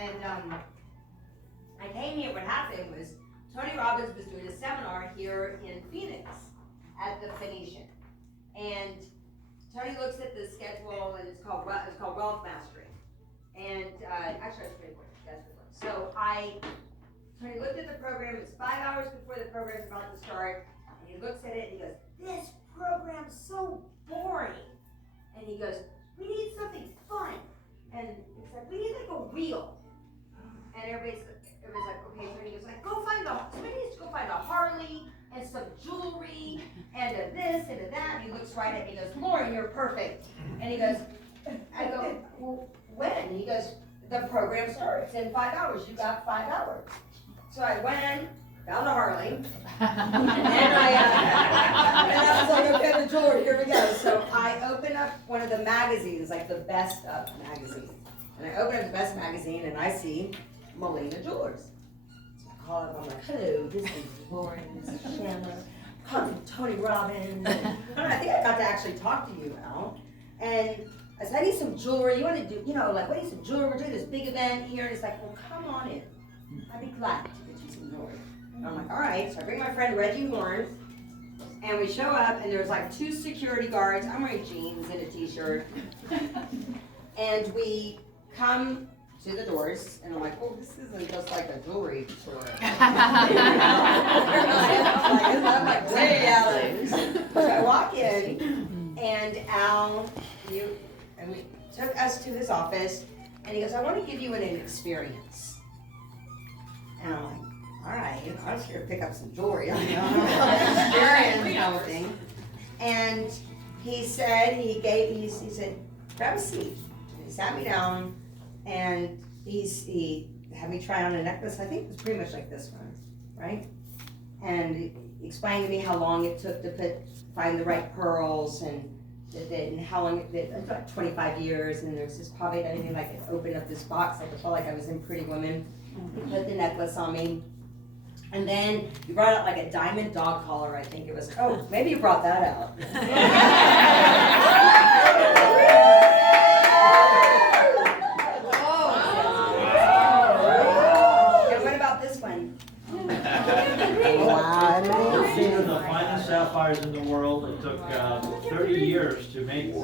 And I came here, what happened was, Tony Robbins was doing a seminar here in Phoenix at the Phoenician. And Tony looks at the schedule, and it's called Wealth Mastery. And actually, I was pretty important. That's important. So Tony looked at the program. It's 5 hours before the program's about to start. And he looks at it and he goes, "This program's so boring." And he goes, "We need something fun." And it's like, "We need like a wheel." And everybody's like, "Okay." So he goes like, somebody needs to go find a Harley and some jewelry and a this and a that. And he looks right at me and he goes, "Loren, you're perfect." And he goes, I go, "Well, when?" And he goes, "The program starts in 5 hours. You got 5 hours." So I went, found a Harley, and I was like, "Okay, the jewelry, here we go." So I opened up one of the magazines, like the Best Of magazine. And I open up the Best magazine and I see Molina Jewelers. So I call up, I'm like, "Hello, this is Loren, this is Chandler, calling Tony Robbins." And I think I got to actually talk to you, Al. And I said, "I need some jewelry. You want to do, we need some jewelry. We're doing this big event here." And it's like, "Well, come on in. I'd be glad to get you some jewelry." And I'm like, "All right." So I bring my friend Reggie Lawrence, and we show up, and there's like 2 security guards. I'm wearing jeans and a t-shirt. And we come to the doors, and I'm like, "Well, this isn't just like a jewelry store." I'm like, way out. So I walk in, and Al, and we took us to his office, and he goes, "I want to give you an experience." And I'm like, "All right, I was here to pick up some jewelry." Experience something. And he said, he said, "Grab a seat." And he sat me down, and he had me try on a necklace. I think it was pretty much like this one, right? And he explained to me how long it took to find the right pearls, and how long it took, like 25 years. And there's just probably anything like it opened up this box. I felt like I was in Pretty Woman. He put the necklace on me. And then you brought out like a diamond dog collar, I think it was. Oh, maybe you brought that out. And what about this one? These are the finest sapphires in the world. It took 30 years to make this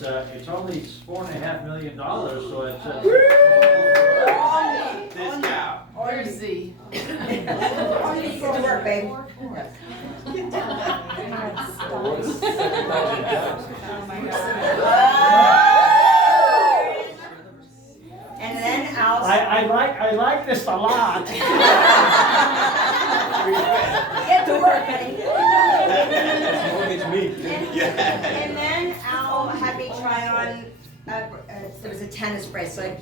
necklace. It's only $4.5 million, so it's discount. Where's Z? Get to work, babe. Yes. And then Al. I like this a lot. Get to work, honey. It's me. And then Al had me try on, there was a tennis bracelet,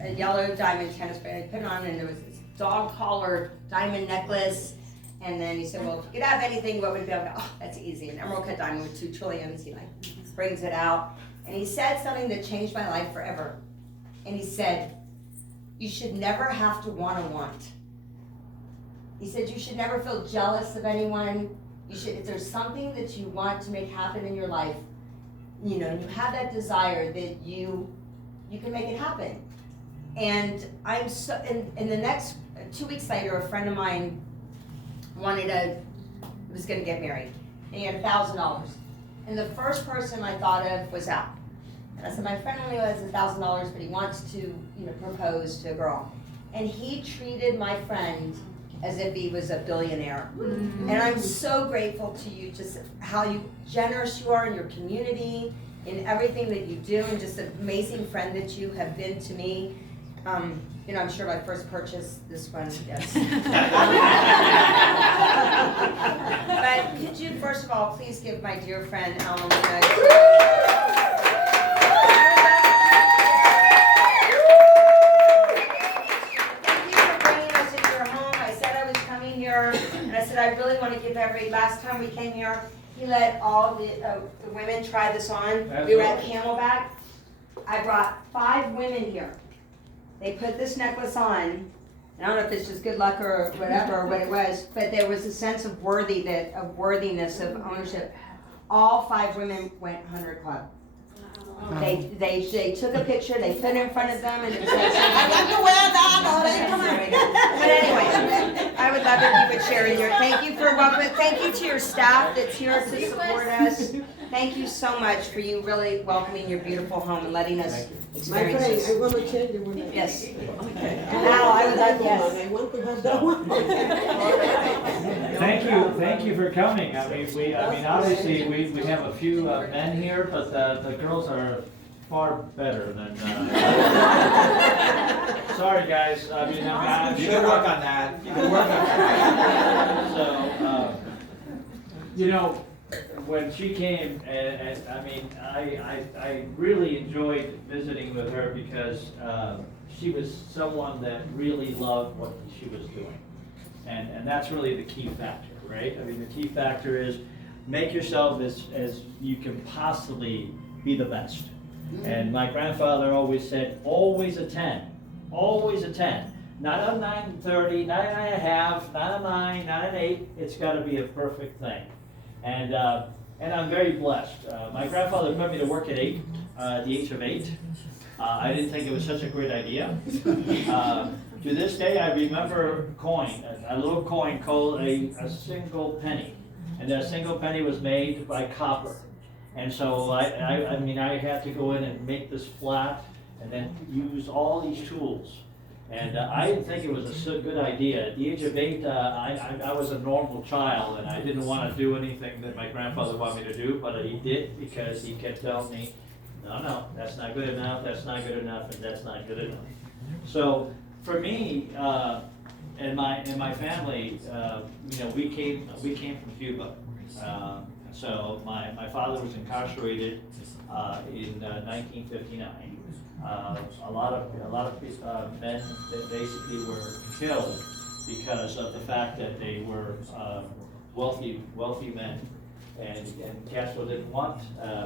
a yellow diamond tennis bracelet. I put it on, and there was this dog collar diamond necklace. And then he said, "Well, if you could have anything, what would it be?" I go, "Oh, that's easy. An emerald cut diamond with 2 trillions. He brings it out. And he said something that changed my life forever. And he said, "You should never have to want. He said, "You should never feel jealous of anyone. If there's something that you want to make happen in your life, and you have that desire, that you can make it happen." And I'm so, in the next 2 weeks later, a friend of mine was gonna get married, and he had $1,000. And the first person I thought of was Al. And I said, "My friend only has $1,000, but he wants to, propose to a girl." And he treated my friend as if he was a billionaire. Mm-hmm. And I'm so grateful to you, just how generous you are in your community, in everything that you do, and just an amazing friend that you have been to me. I'm sure my first purchase, this one, yes. But could you, first of all, please give my dear friend Al Molina. Thank you for bringing us into your home. I said I was coming here, and I said I really want to give last time we came here, he let all the women try this on. We were at Camelback. I brought 5 women here. They put this necklace on. I don't know if it's just good luck or whatever, what it was, but there was a sense of worthiness, of ownership. All 5 women went 100 Club. They took a picture, they put it in front of them, and it was like, I got the well done, all right, come on. but anyway, I would love if you would share your, thank you for welcoming, thank you to your staff that's here to support us. Thank you so much for you really welcoming your beautiful home and letting us My friend, experience I this. want to change it when I. Yes. Okay. Now, I would like, yes. I want to have that one. Thank you for coming. I mean, obviously, we have a few men here, but the girls are far better than, sorry, guys, I mean, I'm You sure. can work on that. You can work on that. So, you know, when she came, and I mean, I really enjoyed visiting with her because she was someone that really loved what she was doing. And that's really the key factor, right? I mean, the key factor is make yourself as you can possibly be the best. And my grandfather always said, always a 10, always a 10. Not a 9.30, not a 9.5, not a 9, not an 8. It's got to be a perfect thing. And I'm very blessed. My grandfather put me to work at the age of 8. I didn't think it was such a great idea. To this day, I remember a little coin called a single penny. And that single penny was made by copper. And so I mean, I had to go in and make this flat and then use all these tools. And I didn't think it was a good idea. At the age of 8, I was a normal child, and I didn't want to do anything that my grandfather wanted me to do, but he did because he kept telling me, no, that's not good enough, that's not good enough, and that's not good enough. So for me and my family, you know, we came from Cuba. So my father was incarcerated in 1959. A lot of men that basically were killed because of the fact that they were wealthy men, and Castro didn't want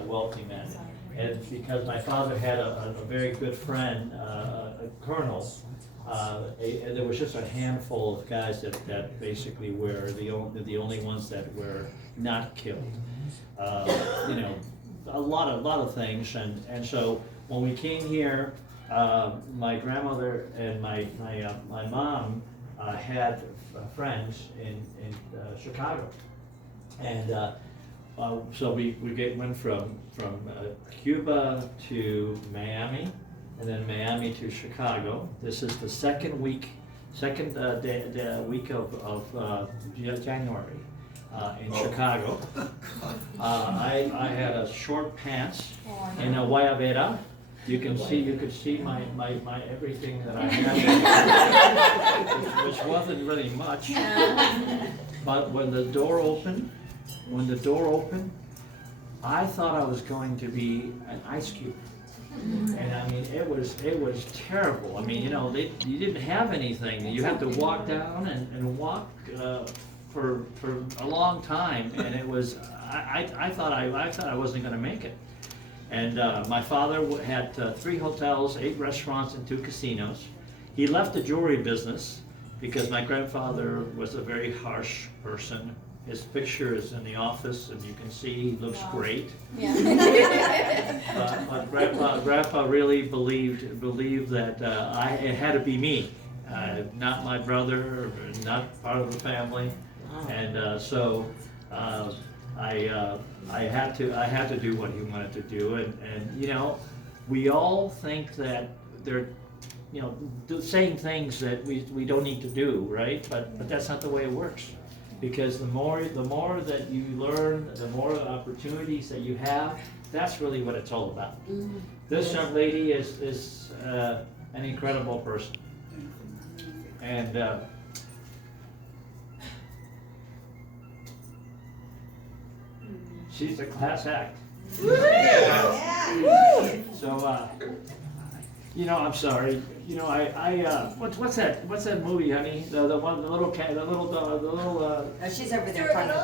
wealthy men. And because my father had a very good friend, a colonel, and there was just a handful of guys that basically were the only ones that were not killed. You know, a lot of things, and so when we came here, my grandmother and my mom had friends in Chicago, and so we went from Cuba to Miami, and then Miami to Chicago. This is the second week of January in Chicago. I had a short pants and a guayabera. You could see my everything that I had, which wasn't really much. But when the door opened, I thought I was going to be an ice cube. And I mean, it was terrible. I mean, you know, you didn't have anything. You had to walk down and walk for a long time, and it was. I thought I wasn't going to make it. And my father had 3 hotels, 8 restaurants, and 2 casinos. He left the jewelry business because my grandfather was a very harsh person. His picture is in the office, and you can see he looks great. Yeah. But Grandpa really believed that it had to be me, not my brother, not part of the family, and so I had to do what he wanted to do, and you know, we all think that they're, you know, saying things that we don't need to do, right? But that's not the way it works. Because the more that you learn, the more opportunities that you have, that's really what it's all about. Mm-hmm. This young lady is an incredible person, and she's a class act. Yeah. So, you know, I'm sorry. You know, what's that movie, honey? The little cat, the little. She's over there. Stuart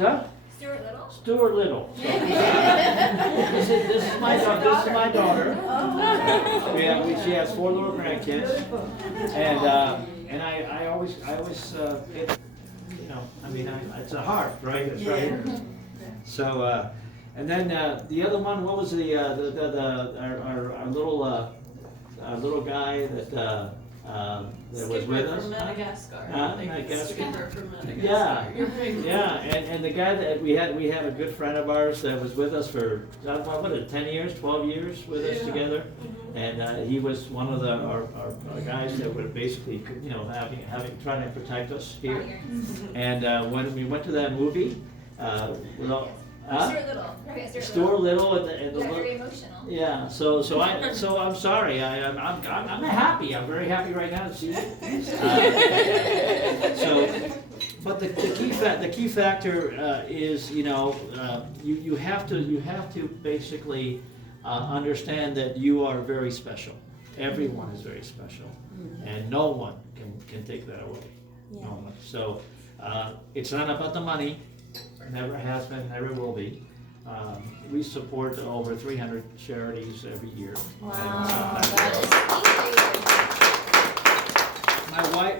Little? Stuart Little? Stuart Little. So, this is my daughter. She has 4 little grandkids, and I always it, you know, I mean, it's a heart, right? It's right here. So And then the other one, what was our little guy that was with us? From Madagascar. Madagascar. Skipper from Madagascar. Yeah. You're big. Yeah, and the guy that we have a good friend of ours that was with us for, what is it, 10 years, 12 years with us Yeah. together? And he was one of our guys that were basically, trying to protect us here. And when we went to that movie, Stuart Little. Stuart Little and the Yeah, very emotional. yeah, so I'm sorry. I'm happy. I'm very happy right now to see you. But the key factor is you have to basically understand that you are very special. Everyone is very special, and no one can take that away. No one. So it's not about the money. Never has been, never will be. We support over 300 charities every year. Wow.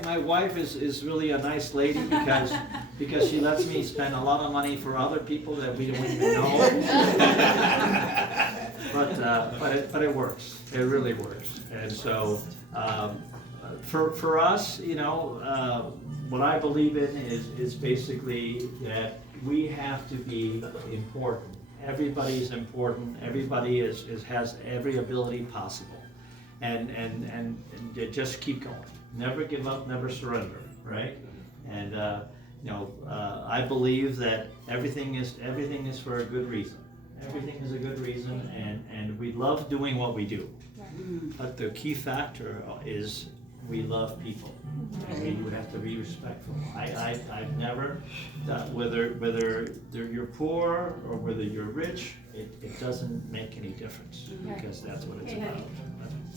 My wife is really a nice lady because she lets me spend a lot of money for other people that we don't even know. But it works. It really works. And so for us, what I believe in is basically that we have to be important. Everybody's important. Everybody has every ability possible, and just keep going. Never give up. Never surrender. Right? And I believe that everything is for a good reason. Everything is a good reason, and we love doing what we do. But the key factor is we love people. You have to be respectful. I've never, whether you're poor or whether you're rich, it doesn't make any difference because that's what it's about.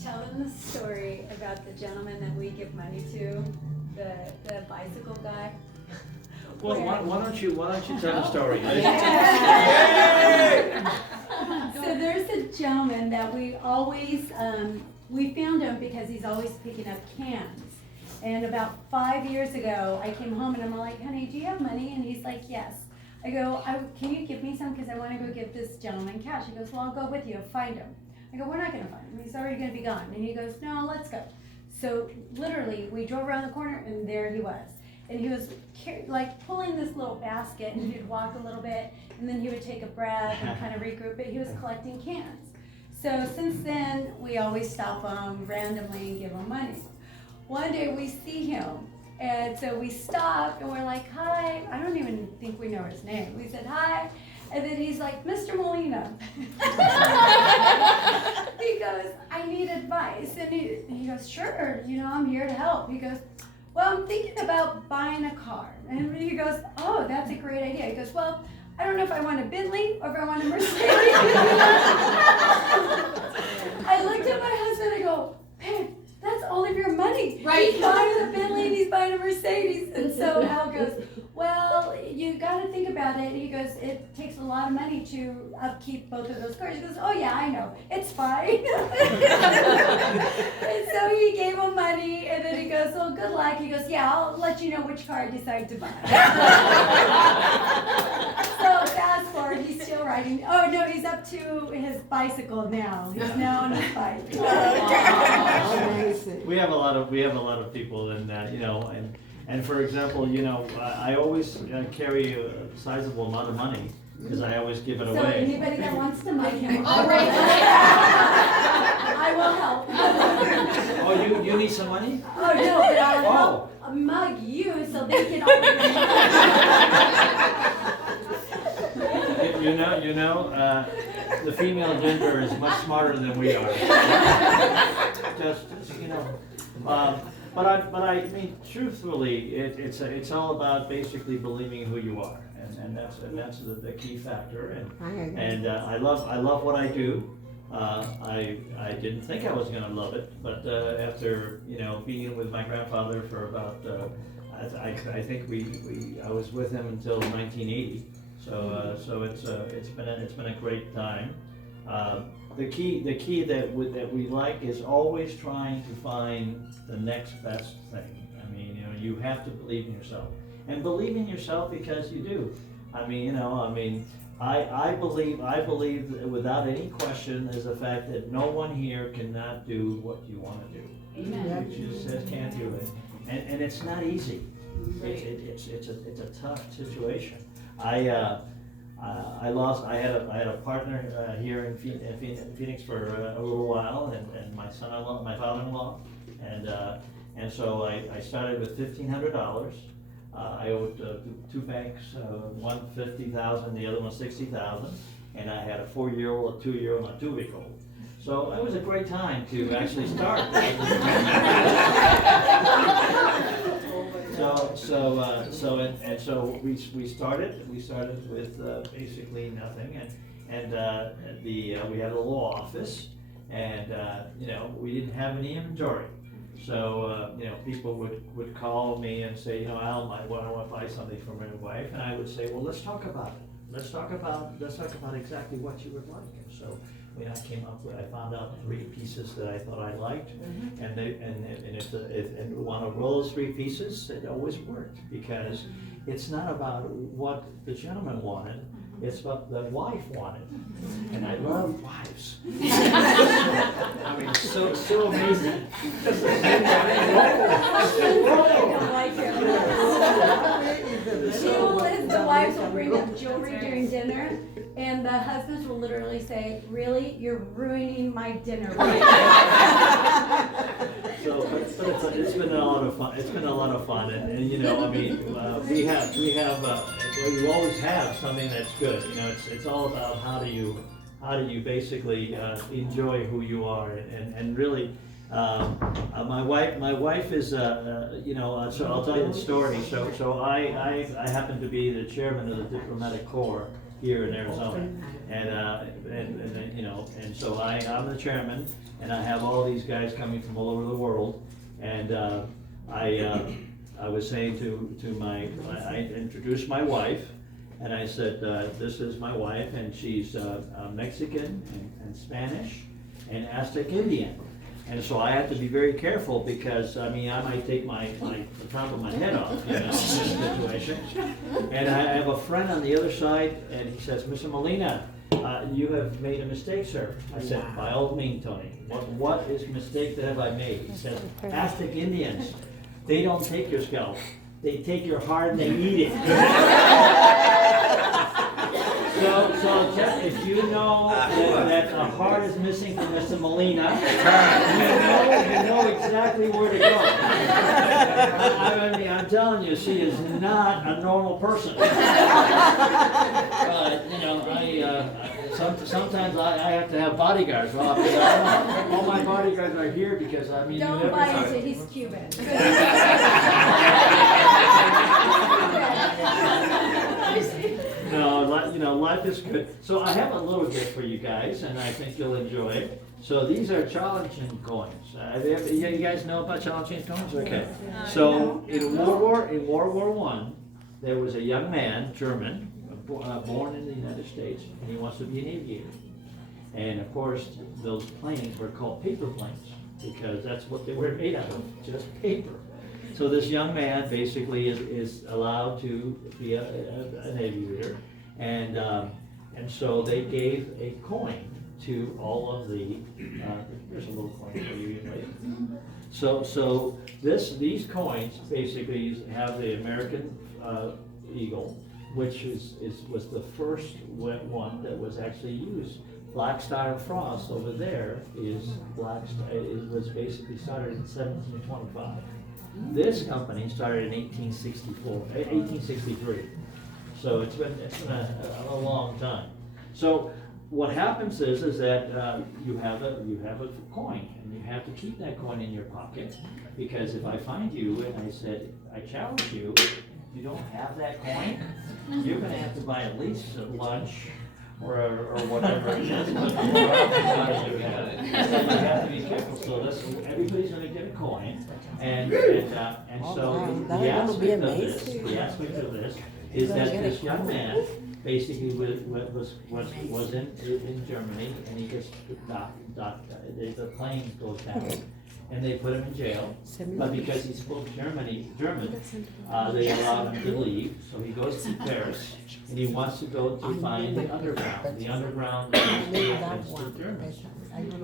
Tell them the story about the gentleman that we give money to, the bicycle guy. Well, why don't you tell the story? So there's a gentleman that we always, we found him because he's always picking up cans. And about 5 years ago, I came home and I'm like, honey, do you have money? And he's like, yes. I go, can you give me some? Because I want to go give this gentleman cash. He goes, well, I'll go with you, find him. I go, we're not going to find him. He's already going to be gone. And he goes, no, let's go. So literally, we drove around the corner and there he was. And he was like pulling this little basket and he'd walk a little bit and then he would take a breath and kind of regroup, but he was collecting cans. So since then, we always stop him randomly and give him money. One day we see him, and so we stop and we're like, hi. I don't even think we know his name. We said, hi. And then he's like, Mr. Molina. He goes, I need advice. And he goes, sure, I'm here to help. He goes, well, I'm thinking about buying a car. And he goes, oh, that's a great idea. He goes, well, I don't know if I want a Bentley or if I want a Mercedes. I looked at my husband and I go, babe, that's all of your money. Right. He's buying a Bentley and he's buying a Mercedes. And so Al goes, well, you got to think about it. He goes, it takes a lot of money to upkeep both of those cars. He goes, oh yeah, I know. It's fine. And so he gave him money and then he goes, well, good luck. He goes, yeah, I'll let you know which car I decide to buy. So fast forward, he's still riding. Oh no, he's up to his bicycle now. He's now on his bike. Amazing. We have a lot of people, and and for example, I always carry a sizable amount of money because I always give it So away. anybody that wants to mug him, All right. I will help. Oh, you need some money? Oh no, but I'll help mug you so they can all the female gender is much smarter than we are. But I mean, truthfully, it's all about basically believing who you are, and that's the key factor. And I love what I do. I didn't think I was going to love it, but after being with my grandfather for about I think I was with him until 1980. So it's been a great time. The key that we like is always trying to find the next best thing. I mean, you have to believe in yourself, and believe in yourself because you do. I mean, I believe that without any question is the fact that no one here cannot do what you wanna do. Amen. You just can't do it, and it's not easy. It's a tough situation. I had a partner here in Phoenix for a little while, and my son-in-law, my father-in-law, and so I started with $1,500. I owed two banks, one $50,000, the other one $60,000, and I had a 4-year-old, a 2-year-old, and a 2-week-old. So it was a great time to actually start. So we started with basically nothing, and we had a little office, and we didn't have any inventory. So people would call me and say, Al, I want to buy something for my wife, and I would say, well, let's talk about it. Let's talk about exactly what you would like. And so I found out 3 pieces that I thought I liked, and if one of those 3 pieces, it always worked, because it's not about what the gentleman wanted, it's what the wife wanted, and I love wives. I mean, so amazing. The wives will bring up jewelry during dinner, and the husbands will literally say, "Really, you're ruining my dinner." So, but it's been a lot of fun. It's been a lot of fun, and we always have something that's good. It's all about how do you basically enjoy who you are, and really. My wife is, so I'll tell you the story. So I happen to be the chairman of the diplomatic corps here in Arizona, and so I'm the chairman, and I have all these guys coming from all over the world, and I was saying I introduced my wife, and I said, this is my wife, and she's Mexican and Spanish and Aztec Indian. And so I have to be very careful, because I might take the top of my head off, in this situation. And I have a friend on the other side, and he says, Mr. Molina, you have made a mistake, sir. I said, by all means, Tony, what is mistake that have I made? He said, Aztec Indians, they don't take your scalp, they take your heart and they eat it. So Jeff, if you know that a heart is missing from Mr. Molina, you know exactly where to go. I'm telling you, she is not a normal person. Sometimes I have to have bodyguards. Well, all my bodyguards are here because Don't buy into it, he's Cuban. No, life is good. So I have a little gift for you guys, and I think you'll enjoy it. So these are challenging coins. You guys know about challenging coins? Okay. So in World War I, there was a young man, German, born in the United States, and he wants to be an aviator. And of course, those planes were called paper planes, because that's what they were made out of, just paper. So this young man basically is allowed to be an aviator, and so they gave a coin to all of the. Here's a little coin for you, right? So these coins basically have the American eagle, which was the first one that was actually used. Black Star and Frost over there is Black Star. It was basically started in 1725. This company started in 1863. So it's been a long time. So what happens is that you have a coin, and you have to keep that coin in your pocket, because if I find you and I said, I challenge you, you don't have that coin, you're going to have to buy at least a lunch or whatever it is. So you have to be careful. So everybody's going to get a coin, and so the aspect of this is that this young man basically was in Germany, and he gets the plane goes down, and they put him in jail. But because he spoke German, they allowed him to leave, so he goes to Paris, and he wants to go to find the underground. The underground is the Germans.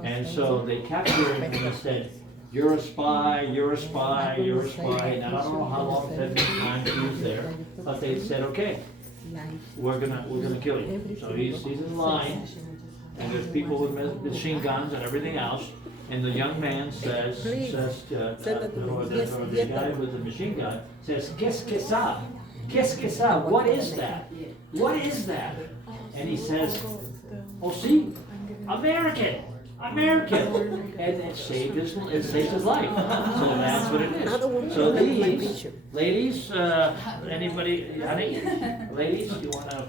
And so they captured him, and they said, "You're a spy, you're a spy, you're a spy." And I don't know how long that time he was there, but they said, "Okay, we're gonna kill you." So he's in line, and there's people with machine guns and everything else, and the young man says, or the guy with the machine gun says, "Qu'est-ce que ça? Qu'est-ce que ça? What is that? What is that?" And he says, "Oh, see, American, American," and it saved his life. So that's what it is. So these ladies, anybody, honey, ladies, you want to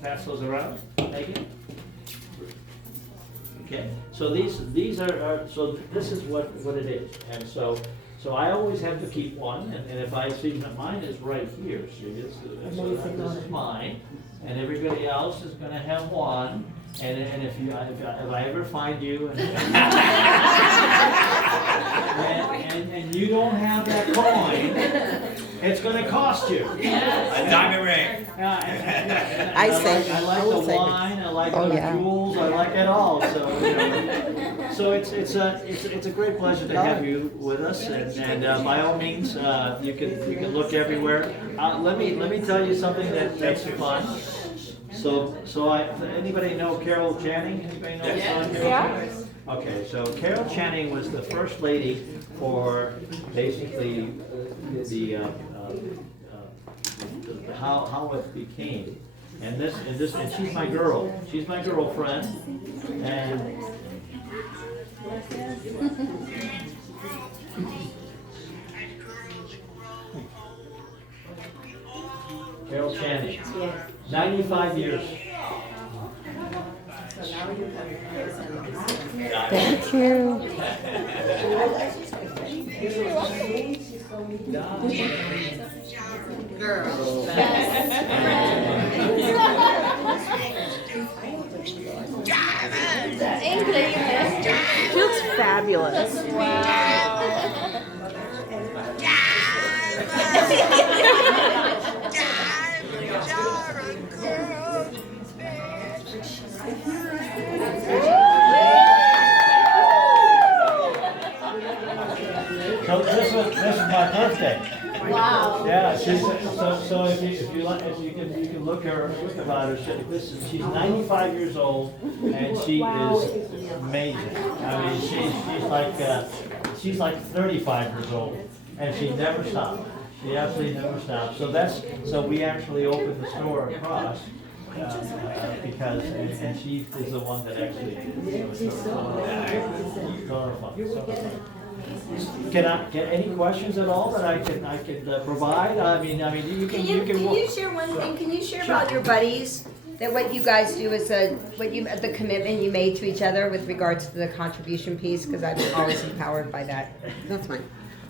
pass those around? Thank you. Okay. So these are so this is what it is, and so I always have to keep one, and if I see that mine is right here, see, this is mine, and everybody else is going to have one. And if I ever find you and you don't have that coin, it's going to cost you. A diamond ring. I like the wine. I like the jewels. I like it all. So so it's a great pleasure to have you with us. And by all means, you can look everywhere. Let me tell you something that's fun. So anybody know Carol Channing? Anybody know Carol Channing? Okay, so Carol Channing was the first lady for basically how it became, and she's my girl. She's my girlfriend, and Carol Channing. 95 years. Thank you. Girl. She looks fabulous. So this is my birthday. Wow. Yeah, so if you can look about her. She's 95 years old, and she is amazing. I mean, she's like 35 years old, and she never stopped. She absolutely never stopped. So we actually opened the store across. Because and she is the one that actually did. Can I get any questions at all that I can provide? I mean you can. Can you share one thing? Can you share about your buddies? That what you guys do is the commitment you made to each other with regards to the contribution piece, because I'm always empowered by that. That's fine.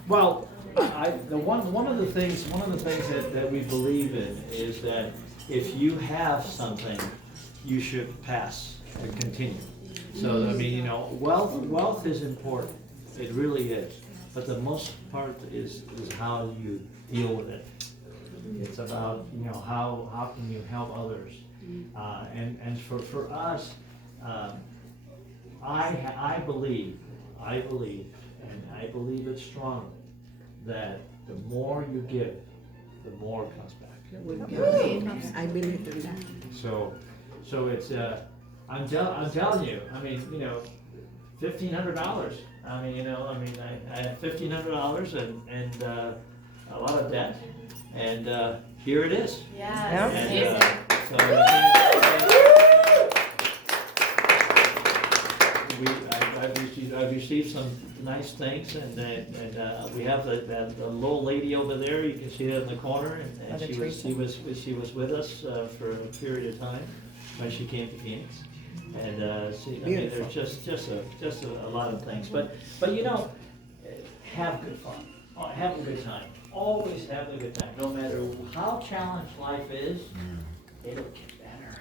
Well, one of the things that we believe in is that if you have something, you should pass and continue. So I mean, wealth is important. It really is. But the most part is how you deal with it. It's about how can you help others, and for us, I believe, and I believe it strongly, that the more you give, the more comes back. I believe in that. So it's I'm telling you, I mean, $1,500. I mean, I had $1,500 and a lot of debt, and here it is. Yeah. I've received some nice things, and we have the little lady over there. You can see her in the corner, and she was with us for a period of time when she came to Phoenix. And there's just a lot of things, but have good fun, have a good time, always have a good time, no matter how challenged life is. it'll get better.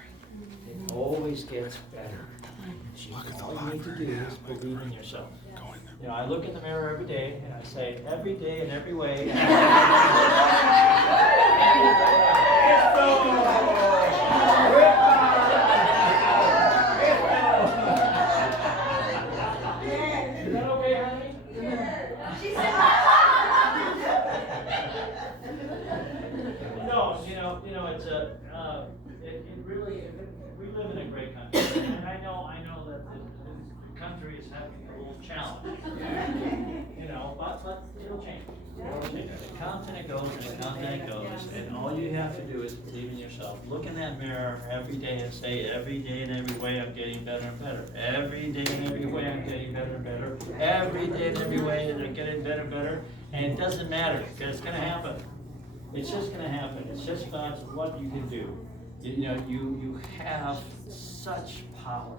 It always gets better. All you need to do is believe in yourself. You know, I look in the mirror every day and I say, every day in every way. Is that okay, honey? No, you know, it's it really, we live in a great country, and I know that the country is having a little challenge, you know, but it'll change. It'll change. It comes and it goes, and it comes and it goes, and all you have to do is believe in yourself. Look in that mirror every day and say, every day in every way I'm getting better and better. Every day in every way I'm getting better and better. Every day in every way I'm getting better and better, and it doesn't matter, because it's gonna happen. It's just gonna happen. It's just about what you can do. You know, you have such power.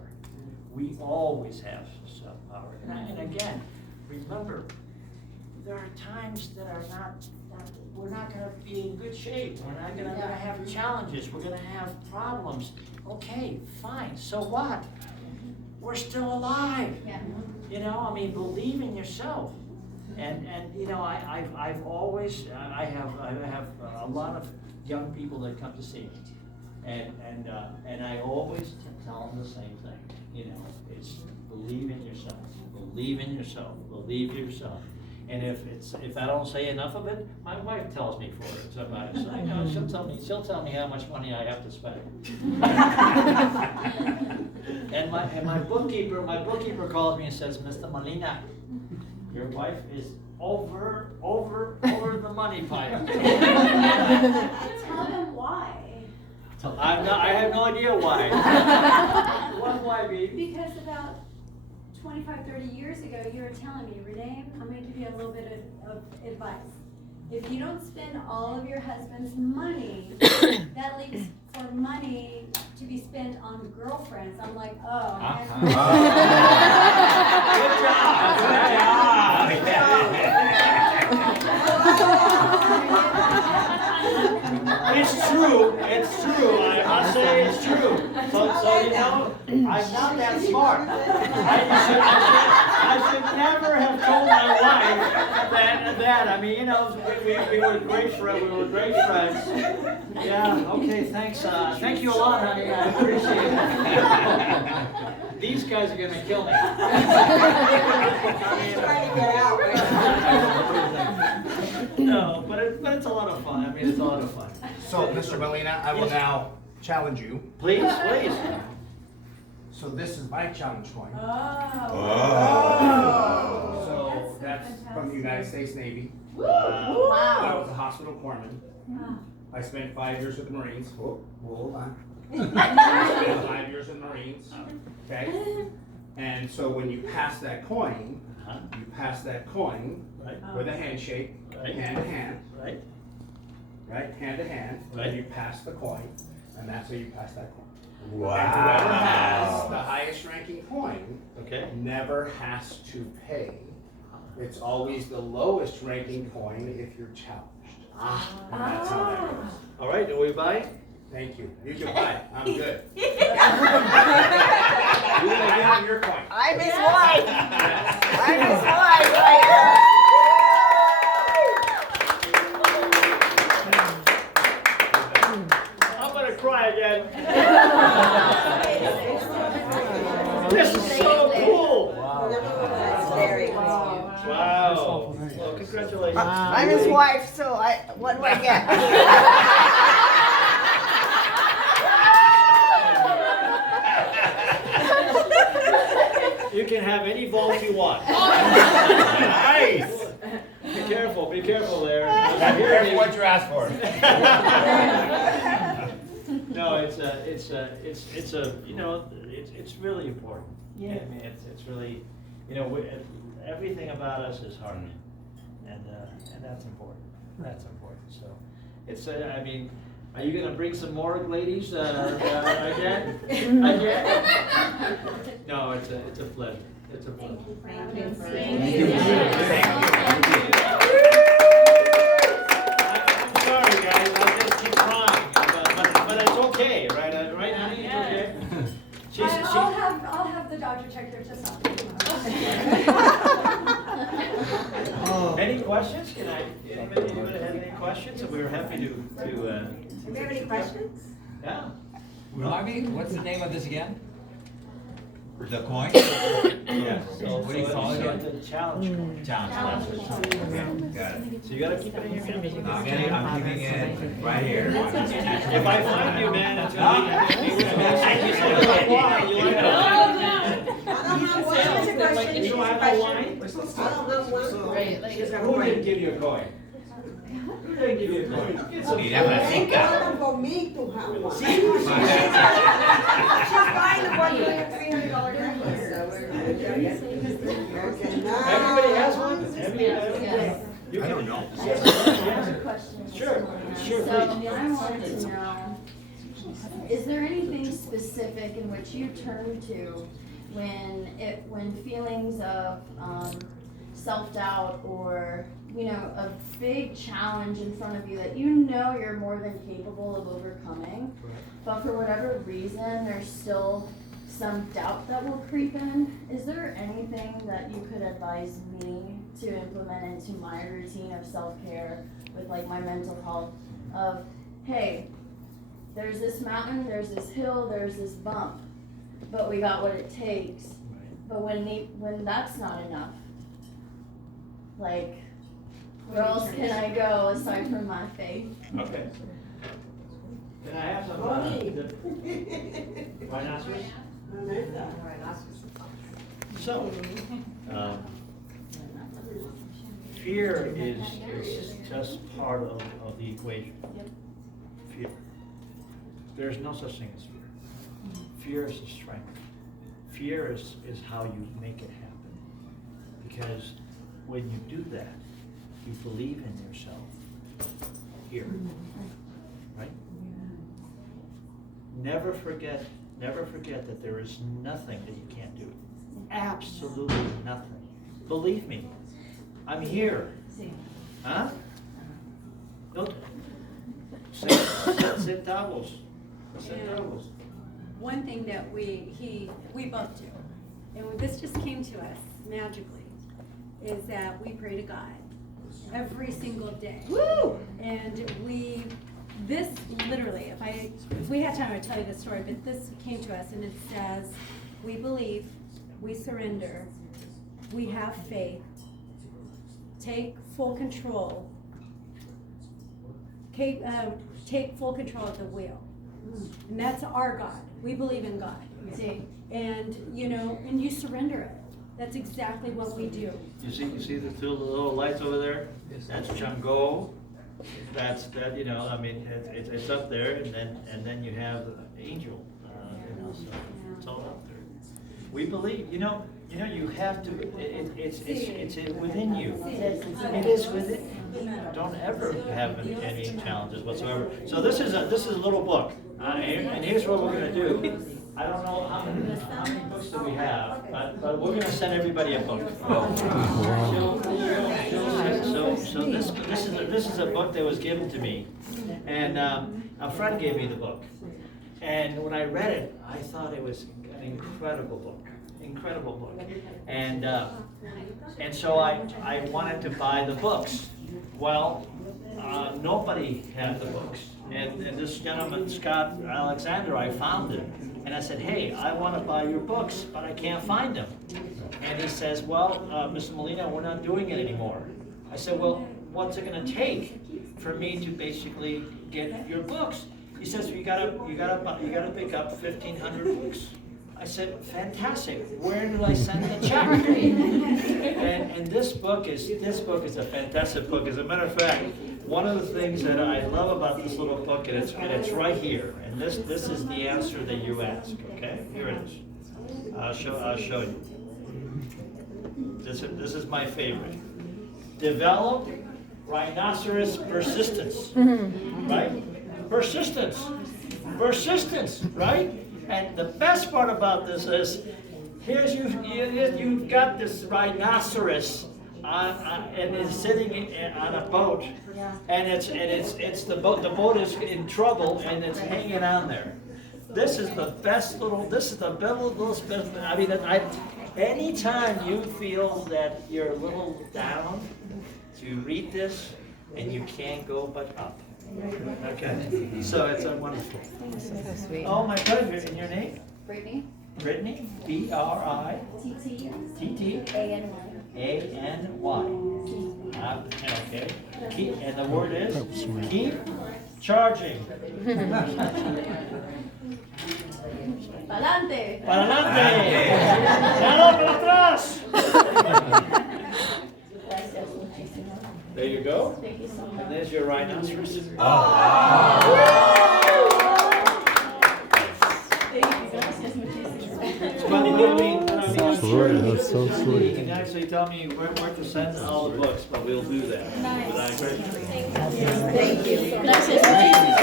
We always have such power. And again, remember, there are times that we're not gonna be in good shape. We're not gonna have challenges. We're gonna have problems. Okay, fine. So what? We're still alive. Yeah. You know, I mean, believe in yourself. And you know, I've always, I have a lot of young people that come to see me. And I always tell them the same thing, you know, it's believe in yourself, believe in yourself, believe yourself. And if I don't say enough of it, my wife tells me for it. Sometimes, you know, she'll tell me how much money I have to spend. and my bookkeeper calls me and says, Mr. Molina, your wife is over the money pipe. Tell them why. I have no idea why. Why, baby? Because about 25, 30 years ago, you were telling me, Renee, I'm going to give you a little bit of advice. If you don't spend all of your husband's money, that leaves for money to be spent on girlfriends. I'm like, oh. Good job. It's true. I must say it's true. So you know, I'm not that smart. I should never have told my wife that. I mean, you know, we were great friends. We were great friends. Yeah. Okay. Thanks. Thank you a lot, honey. I appreciate it. These guys are gonna kill me. He's trying to get out, right? No, but it's a lot of fun. I mean, it's a lot of fun. So, Mr. Molina, I will now challenge you. Please. So this is my challenge coin. Oh. So that's from the United States Navy. I Wow. was a hospital corpsman. I spent 5 years with the Marines. Hold on. I spent 5 years with the Marines. Okay? And so when you pass that coin, you pass that coin Right. with a handshake, Right. hand to hand. Right. Right? Hand to hand. Right. And you pass the coin, and that's how you pass that coin. Wow. And whoever has the highest ranking coin Okay. never has to pay. It's always the lowest ranking coin if you're challenged. And that's how that goes. All right. Do we buy it? Thank you. You can buy it. I'm good. You I have your coin. I'm his wife. I'm his wife. I'm gonna cry again. This is so cool. That's very cool. Wow. Well, congratulations. I'm his wife, so what do I get? You can have any vault you want. Nice. Be careful there. Be careful what you ask for. No, it's you know, it's really important. Yeah. I mean, it's really, you know, everything about us is hard, and that's important. That's important. So, it's I mean, are you gonna bring some more ladies again? Again? No, it's a pleasure. It's a pleasure. Thank you. I'm sorry, guys. I just keep crying, but it's okay. questions? Anybody have any questions? And we're happy to, Do we have any questions? yeah. Remind me, what's the name of this again? The coin? Yeah. So What do you call it again? The challenge coin. Challenge. Okay, got it. So you gotta keep it in your hand. I'm keeping it right here. If I find you, man, it's No. gonna be. You like wine? You like wine? You don't have no wine? Who didn't give you a coin? Who didn't give you a coin? Get some. Mira, Francisca. For me to have one. She's buying the $1,300,000 necklace, so Everybody has one? Everybody? You I can- don't know. Sure, sure, So please. I wanted to know, is there anything specific in which you turn to when feelings of self-doubt or, you know, a big challenge in front of you that you know you're more than capable of overcoming, but for whatever reason, there's still some doubt that will creep in? Is there anything that you could advise me to implement into my routine of self-care with like my mental health of, hey, there's this mountain, there's this hill, there's this bump, but we got what it takes. But when that's not enough, like, where else can I go aside from my faith? Okay. Can I have some, rhinoceros? So, fear is just part of the equation. Yep. Fear. There's no such thing as fear. Fear is a strength. Fear is how you make it happen. Because when you do that, you believe in yourself. Here. Right? Never forget that there is nothing that you can't do. Absolutely nothing. Believe me. I'm here. Huh? No. Centavos. Centavos. One thing that we both do, and this just came to us magically, is that we pray to God every single day. Woo! And this literally, if we had time, I would tell you the story, but this came to us and it says, we believe, we surrender, we have faith, take full control, take full control of the wheel. And that's our God. We believe in God. See? And, you know, and you surrender it. That's exactly what we do. You see the two little lights over there? That's Chango. That's that. You know, I mean, it's up there, and then you have the angel. You know, so it's all up there. We believe. You know, you have to. It's within you. It is within. Don't ever have any challenges whatsoever. So this is a little book, and here's what we're gonna do. I don't know how many books do we have, but we're gonna send everybody a book. So this is a book that was given to me, and a friend gave me the book, and when I read it, I thought it was an incredible book, and so I wanted to buy the books. Well, nobody had the books, and this gentleman, Scott Alexander, I found him. And I said, hey, I want to buy your books, but I can't find them. And he says, well, Mr. Molina, we're not doing it anymore. I said, well, what's it going to take for me to basically get your books? He says, you gotta pick up 1,500 books. I said, fantastic. Where do I send the check? and this book is a fantastic book. As a matter of fact, one of the things that I love about this little book, and it's right here, and this is the answer that you ask. Okay, here it is. I'll show you. This is my favorite. Develop rhinoceros persistence. Right? Persistence, right? And the best part about this is, you've got this rhinoceros and it's sitting on a boat, and it's the boat is in trouble and it's hanging on there. This is the best little. This is the best. I mean, anytime you feel that you're a little down, you read this and you can't go but up. Okay, so it's a wonderful. So sweet. Oh, my pleasure. And your name? Brittany, Brittany, B-R-I-T-T-A-N-Y. Okay. Keep, and the word is keep charging. Pa'lante. Para adelante. ¡Nada para atrás! Gracias, muchísimo. There you go. Thank you so much. And there's your rhinoceros. Thank you, gracias, muchísimo. That's so sweet. You can actually tell me where to send all the books, but we'll do that. Nice. Thank you. Gracias, muchísimo.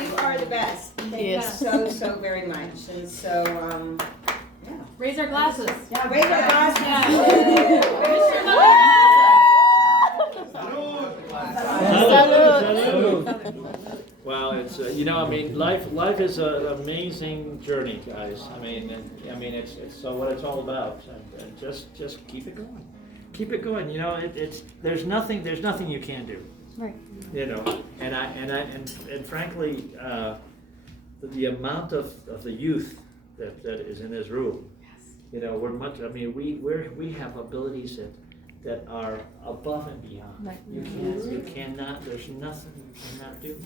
You are the best. Yes. So very much. And so, yeah. Raise our glasses. Yeah, raise our glasses. Well, it's you know, I mean, life is an amazing journey, guys. I mean, it's so what it's all about, and just keep it going, keep it going. You know, it's there's nothing you can't do. Right. You know, and frankly, the amount of the youth that is in this room. You know, we're much. I mean, we have abilities that are above and beyond. Right. You cannot. There's nothing you cannot do,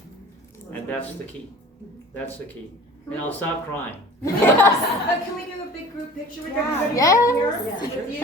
and that's the key. That's the key. And I'll stop crying. Can we do a big group picture with everybody? Yes. Here? With you?